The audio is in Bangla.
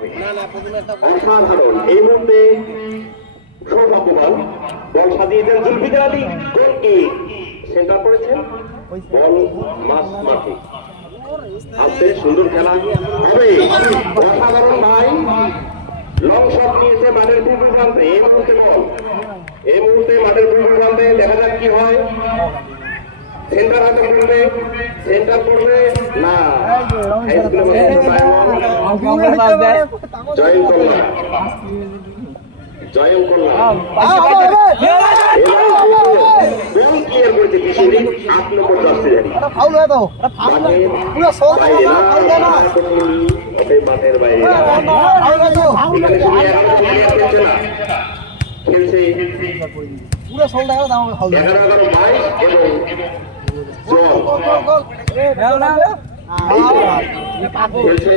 অসাধারণ এই মুহূর্তে সৌভাগ্যবান বল সাজিয়েছেন Zulfiqar Ali, goal kick center করেছেন, বল মাস মাঠে আসছে, সুন্দর খেলা হবে, অসাধারণ ভাই লং শট নিয়েছে মাঠের পূর্ব প্রান্তে, এই মুহূর্তে বল এই মুহূর্তে মাঠের পূর্ব প্রান্তে, দেখা যাক কি হয়, সেন্টার হাতে করবে, সেন্টার করবে না, জয়েন করলাম জয়েন করলাম বল ক্লিয়ার করেছে কিশোরী ৮ নম্বর জার্সি মাঠের বাইরে খেলছে 11-11 ভাই এবং জল খেলছে